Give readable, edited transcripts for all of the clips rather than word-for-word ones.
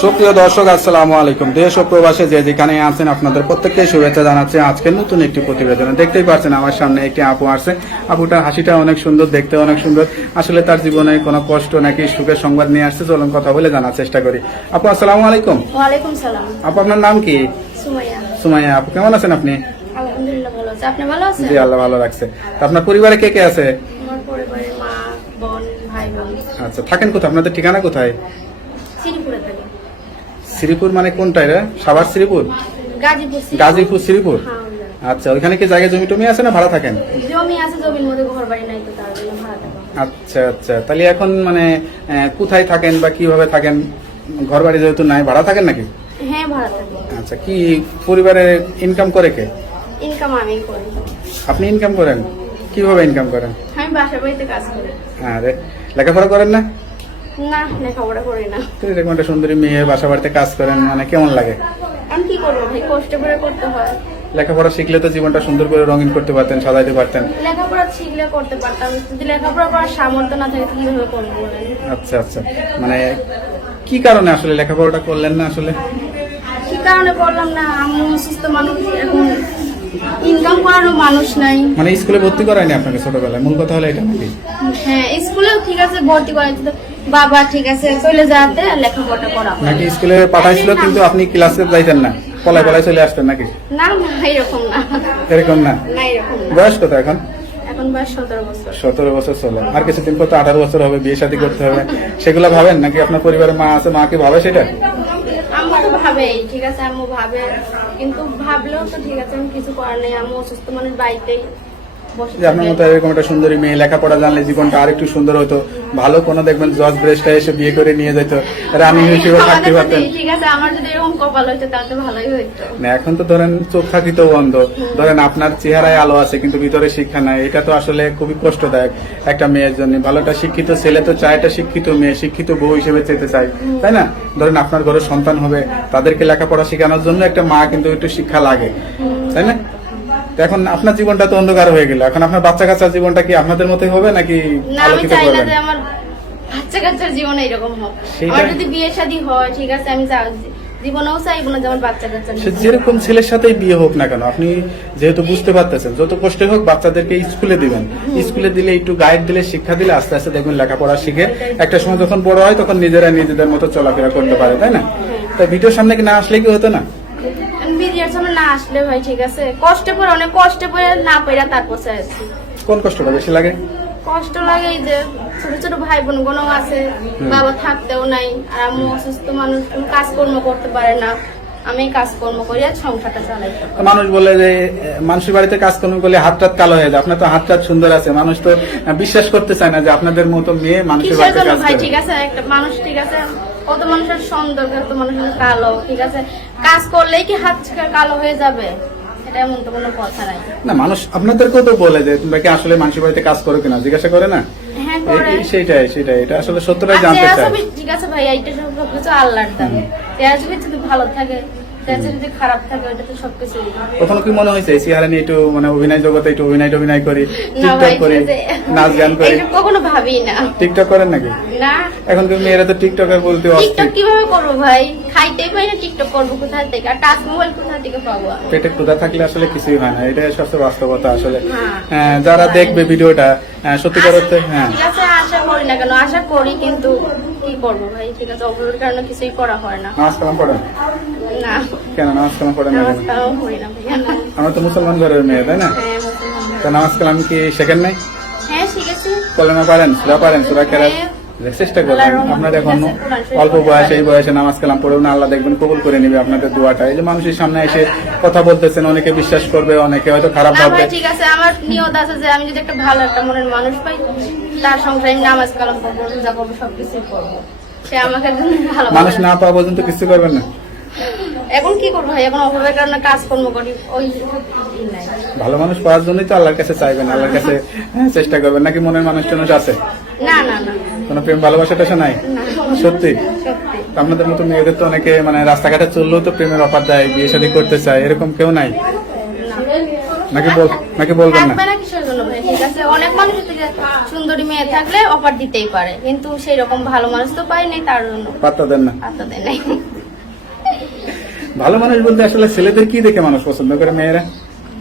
সুপ্রিয় দর্শক, আসসালামু আলাইকুম। দেশ ও প্রবাসে যে যেখানে আছেন আপনাদের প্রত্যেককে শুভেচ্ছা জানাচ্ছি আজকের নতুন একটি প্রতিবেদনে। দেখতেই পাচ্ছেন আমার সামনে একটি আপু আসছে। আপুটার হাসিটা অনেক সুন্দর, দেখতে অনেক সুন্দর। আসলে তার জীবনে কোনো কষ্ট নাকি সুখের সংবাদ নিয়ে আসছে। চলুন কথা বলে জানার চেষ্টা করি। আপু আসসালামু আলাইকুম। ওয়ালাইকুম সালাম। আপু আপনার নাম কি? সুমাইয়া। সুমাইয়া আপু, কেমন আছেন আপনি? আলহামদুলিল্লাহ ভালো আছি। আপনি ভালো আছেন? জি, আল্লাহ ভালো রাখছে। তা আপনার পরিবারে কে কে আছে? আমার পরিবারে মা, বোন, ভাই বোন। আচ্ছা, থাকেন কোথায়? আপনাদের ঠিকানা কোথায়? শ্রীপুরে থাকি। শ্রীপুর মানে কোনটা? এটা সাভার শ্রীপুর? গাজীপুর। গাজীপুর শ্রীপুর। হ্যাঁ, আচ্ছা, ওইখানে কি জায়গা জমি টমি আছে না ভাড়া থাকেন? জমি আছে, জমির মধ্যে ঘর বাড়ি নাই তো তার জন্য ভাড়া থাকা। আচ্ছা আচ্ছা, তাহলে এখন মানে কোথায় থাকেন বা কিভাবে থাকেন? ঘর বাড়ি যেহেতু নাই, ভাড়া থাকেন নাকি? হ্যাঁ, ভাড়া থাকি। আচ্ছা, কি পরিবারে ইনকাম করে কে? ইনকাম আমি করি। আপনি ইনকাম করেন? কিভাবে ইনকাম করেন? আমি বাসা বাড়িতে কাজ করি। আরে, লেখাপড়া করেন না? না, লেখাপড়া করি না। তো এরকম একটা সুন্দরী মেয়ে বাসা বাড়িতে কাজ করেন, মানে কেমন লাগে? আমি কি করবো ভাই, কষ্ট করে করতে হয়। লেখাপড়া শিখলে তো জীবনটা সুন্দর করে রঙিন করতে পারতেন, সাজাইতে পারতেন। লেখাপড়া শিখলে করতে পারতাম, যদি লেখাপড়া করার সামর্থ্য না থাকে কিভাবে করবো বলেন? আচ্ছা আচ্ছা, মানে কি কারণে আসলে লেখাপড়াটা করলেন না আসলে? কি কারণে করলাম না, আমি অসুস্থ মানুষ, এখন ইনকাম করারও মানুষ নাই। মানে স্কুলে ভর্তি করায়নি আপনাকে ছোটবেলায়? মূল কথা হলো এটা নাকি? হ্যাঁ, স্কুলেও ঠিক আছে ভর্তি করাইতে তো বাবা ঠিক আছে চলে যাতে আর লেখাপড়া করা নাকি স্কুলে পাঠাইছিল কিন্তু আপনি ক্লাসে যাইতেন না, পলায় পলায় চলে আসতেন নাকি? না না, এরকম না। এরকম না? না, এরকম না। বয়স কত এখন? এখন বয়স 17 বছর। 17 বছর চলে। আর কিছুদিন পর তো 18 বছর হবে, বিয়ে শাদী করতে হবে। সেগুলো ভাবেন নাকি? আপনার পরিবারে মা আছে, মা কি ভাবে সেটা? আম্মু তো ভাবেই, ঠিক আছে আম্মু ভাবে, কিন্তু ভাবলেও তো ঠিক আছে, আমি কিছু করার নেই। আম্মু অসুস্থ মানুষ, বাড়িতেই বসে যে আপনার মতো থাকে। এরকম একটা সুন্দরী মেয়ে লেখাপড়া জানলে জীবনটা আরেকটু সুন্দর হতো। ভালো কোনো দেখবেন জজ ব্রেস্টটা এসে বিয়ে করে নিয়ে যেত, রানী হিসেবে থাকতে আমাদের পারতেন। যদি- ঠিক আছে, আমার যদি এরকম কপাল হইতো তাহলে তো ভালোই হইতো। না, এখন তো ধরেন চোখ থাকিতেও বন্ধ, ধরেন আপনার চেহারায় আলো আছে কিন্তু ভিতরে শিক্ষা নাই। এটা তো আসলে খুবই কষ্টদায়ক একটা মেয়ের জন্য। ভালো একটা শিক্ষিত ছেলে তো চায় একটা শিক্ষিত মেয়ে, শিক্ষিত বউ হিসেবে চেতে চায়, তাই না? ধরেন আপনার ঘরে সন্তান হবে, তাদেরকে লেখাপড়া শেখানোর জন্য একটা মা কিন্তু একটু শিক্ষা লাগে, তাই না? তো এখন আপনার জীবনটা তো অন্ধকার হয়ে গেল। এখন আপনার বাচ্চা কাচ্চার জীবনটা কি আপনাদের মতোই হবে নাকি না, আমি আলোকিত চাই না করবেন? যে আমার বাচ্চা কাচ্চার জীবন এইরকম হোক। সেটাই। আমার যদি বিয়ে শাদী হয় ঠিক আছে, আমি জীবনেও চাইবো না যে আমার বাচ্চা কাচ্চার সে জীবন। যেরকম ছেলের সাথেই বিয়ে হোক না কেন, আপনি যেহেতু বুঝতে পারতেছেন যত কষ্টে হোক বাচ্চাদেরকে স্কুলে দিবেন। স্কুলে দিলে একটু গাইড দিলে, শিক্ষা দিলে আস্তে আস্তে দেখবেন লেখাপড়া শিখে একটা সময় যখন বড় হয় তখন নিজেরা নিজেদের মতো চলাফেরা করতে পারে, তাই না? তাই ভিডিওর সামনে কি না আসলে কি হতো না? আমি বিয়ের সময় না আসলে ভাই ঠিক আছে, কষ্টে পড়ে, অনেক কষ্টে পড়ে না পেরা তারপর চাইছি। কোন কষ্টটা বেশি লাগে? কষ্ট লাগে এই যে ছোট ছোট ভাই বোন গুলো আছে, বাবা থাকতেও নাই, আর আম্মু অসুস্থ মানুষ, কোনো কাজকর্ম করতে পারে না। আমি কাজকর্ম করি আর সংসারটা চালাই। মানুষ বলে যে মানুষের বাড়িতে কাজকর্ম করলে হাত টাত কালো হয়ে যায়। আপনার তো হাত টাত সুন্দর আছে, মানুষ তো বিশ্বাস করতে চায় না যে আপনাদের মতো মেয়ে মানুষের কিসের বাড়িতে জন্য কাজ ভাই, করে। ঠিক আছে একটা মানুষ ঠিক আছে, কত মানুষের সুন্দর, কত মানুষের কালো, ঠিক আছে কাজ করলেই কি হাত কালো হয়ে যাবে? এটা এমন তো কোনো কথা নাই। না, মানুষ আপনাদেরকেও তো বলে যে তোমরা কি আসলে মানুষের বাড়িতে কাজ করো কিনা, জিজ্ঞাসা করে না? হ্যাঁ করে। সেটাই সেটাই, এটা আসলে সত্যটাই আর জানতে চেহারা চাই। ছবি ঠিক আছে ভাই, এইটা সবকিছু আল্লাহর দান। চেহারা ছবি যদি ভালো থাকে, চেহারা ছবি যদি খারাপ থাকে, ওইটা তো সবকিছু। কখনো কি মনে হয়েছে এই চেহারা নিয়ে একটু মানে অভিনয় জগতে একটু অভিনয় করি, না ভাই, টিকটক করি, ঠিক আছে, নাচ গান করি? এটা কখনো ভাবি না। টিকটক করেন নাকি? না, এখন কিন্তু মেয়েরা তো টিকটকার বলতে টিকটক অস্থির। কিভাবে করবো ভাই? খাইতেই পাই না, টিকটক করবো কোথা থেকে? আর টাচ মোবাইল কোথা থেকে পাবো আমি? পেটে ক্ষুধা থাকলে আসলে কিছুই হয় না, এটাই সবচেয়ে বাস্তবতা আসলে। হ্যাঁ। যারা দেখবে ভিডিওটা সত্যিকার অর্থে, হ্যাঁ ঠিক আছে, আশা করি না কেন, আশা করি, কিন্তু কি করবো ভাই, ঠিক আছে অভাবের কারণে কিছুই করা হয় না। নামাজ কালাম পড়েন? না, কেন নামাজ কালাম পড়েন না নামাজ কেন? কালামও করি না ভাইয়া, না। আমরা তো মুসলমান ঘরের মেয়ে, তাই না? হ্যাঁ, মুসলমান। তো নামাজ কালাম কি শেখেন নাই? হ্যাঁ, শিখেছি। কলেমা পারেন, সূরা পারেন, সূরা কেরাত? হ্যাঁ। চেষ্টা করবেন। আপনার এখন অল্প বয়সে, এই বয়সে নামাজ কালাম পড়েও না, আল্লাহ দেখবেন কবুল করে নিবে আপনাদের দোয়াটা। এই যে মানুষের সামনে এসে কথা বলতেছেন, অনেকে বিশ্বাস করবে, অনেকে হয়তো খারাপ না ভাববে। ভাই, ঠিক আছে, আমার নিয়ত আছে যে আমি যদি একটা ভালো একটা মনের মানুষ পাই, তার সংসারে আমি নামাজ কালাম করবো, রোজা করবো, সবকিছু করবো। সে আমাকে একদম ভালো মানুষ না পাওয়া পর্যন্ত কিছু করবেন না? এখন কি করবো ভাই, এখন অভাবের কারণে কাজকর্ম করি, ওই নাই। ভালো মানুষ পাওয়ার জন্যই তো আল্লাহর কাছে চাইবেন, আল্লাহর কাছে চেষ্টা করবেন। নাকি মনের মানুষ টানুষ আছে? না না না কোনো প্রেম ভালোবাসা টাসা নাই? না, সত্যি? সত্যি আপনাদের মতো মেয়েদের তো অনেকে মানে রাস্তাঘাটে চললেও তো প্রেমের অফার দেয়, বিয়ে শাদী করতে চায়, এরকম কেউ নাই? না। নাকি বলবেন না? থাকবে না কিসের জন্য ভাই? ঠিক আছে, অনেক মানুষ থেকে সুন্দরী মেয়ে থাকলে অফার দিতেই পারে, কিন্তু সেই রকম ভালো মানুষ তো পাই নাই, তার জন্য পাত্তা দেন না। পাত্তা দেয় নাই। ভালো মানুষ বলতে আসলে ছেলেদের কি দেখে মানুষ পছন্দ করে মেয়েরা?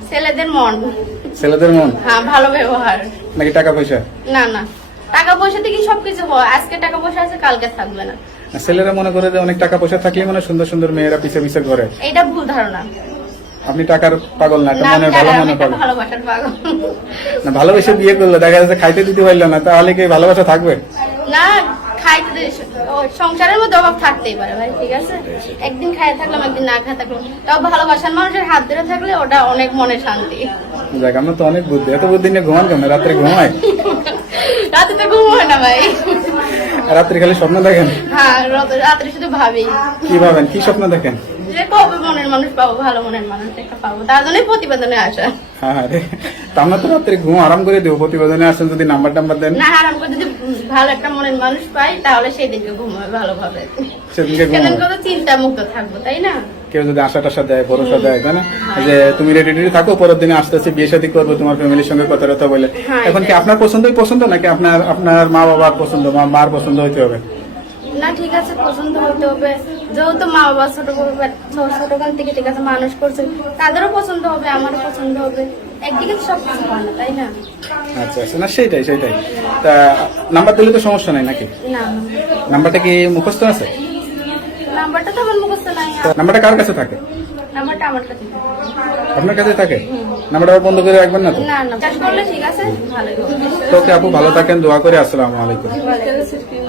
ছেলেদের মন, ছেলেদের মন হ্যাঁ, ভালো ব্যবহার। নাকি টাকা পয়সা? না না, টাকা পয়সা থেকে সবকিছু হয়, আজকে টাকা পয়সা আছে কালকে থাকবে না। ছেলেরা মনে করে যে অনেক টাকা পয়সা থাকলে মানে সুন্দর সুন্দর মেয়েরা পিছে পিছে ঘরে। এটা ভুল ধারণা। আপনি টাকার পাগল না, একটা না, আমি মনে ভালো টাকা- মনে আমি একটা পাগল। ভালোবাসার পাগল। না, ভালোবেসে বিয়ে করলে দেখা যাচ্ছে খাইতে দিতে পারলো না, তাহলে কি ভালোবাসা থাকবে? না, খাইতে সংসারের মধ্যে অভাব থাকতেই পারে ভাই, ঠিক আছে, একদিন খাই থাকলাম একদিন না খাই থাকলাম, তাও ভালোবাসার মানুষের হাত ধরে থাকলে ওটা অনেক মনে শান্তি। দেখ, আমরা তো অনেক বুদ্ধি, এত বুদ্ধি নিয়ে ঘুমান কেমন? রাত্রে ঘুমায়? রাতে তো ঘুম হয় না ভাই। রাত্রে খালি স্বপ্ন দেখেন? হ্যাঁ, রাত্রে শুধু ভাবি কি ভাবেন, কি স্বপ্ন দেখেন? যে কবে মনের মানুষ পাবো, ভালো মনের মানুষ একটা পাবো, তার জন্যই প্রতিবেদনে আসা। হ্যাঁ রে, তা আমরা তো রাত্রে ঘুম আরাম করে দেবো, প্রতিবেদনে আসেন যদি নাম্বার টাম্বার দেন। না, আরাম করে যদি ভালো একটা মনের মানুষ পাই তাহলে সেই দিনকে ঘুমাবে ভালোভাবে, সেদিনকে সেদিন ঘুমাবো। কত চিন্তা মুক্ত থাকবো, তাই না? কেউ যদি আশা টাশা দেয়, ভরসা দেয়, তাই না, যে তুমি রেডি রেডি থাকো, পরের দিনে আসতেছি, বিয়ে শাদী করবো, তোমার ফ্যামিলির সঙ্গে কথা টথা বলে। হ্যাঁ, এখন কি এটাই। আপনার পছন্দই পছন্দ নাকি আপনার আপনার মা বাবার পছন্দ, মার পছন্দ হইতে হবে? না, ঠিক আছে, পছন্দ হতে হবে, যেহেতু মা বাবা ছোটকাল থেকে ঠিক আছে মানুষ করছে, তাদেরও পছন্দ হবে, আমারও পছন্দ হবে, একদিকে তো সবকিছু হয় না, তাই না? আচ্ছা আচ্ছা, না সেটাই সেটাই। তা নাম্বার দিলে তো সমস্যা নাই নাকি? না, নাম্বারটা কি মুখস্থ আছে? নাম্বারটা তো আমার মুখস্থ নাই। নাম্বারটা কার কাছে থাকে? নাম্বারটা আমার কাছে থাকে। আপনার কাছে থাকে? নাম্বারটা আবার বন্ধ করে রাখবেন না তো? না না, চাষ করলে ঠিক আছে, ভালো। তো ওকে আপু, ভালো থাকেন, দোয়া করে। আসসালামু আলাইকুম। ভালো।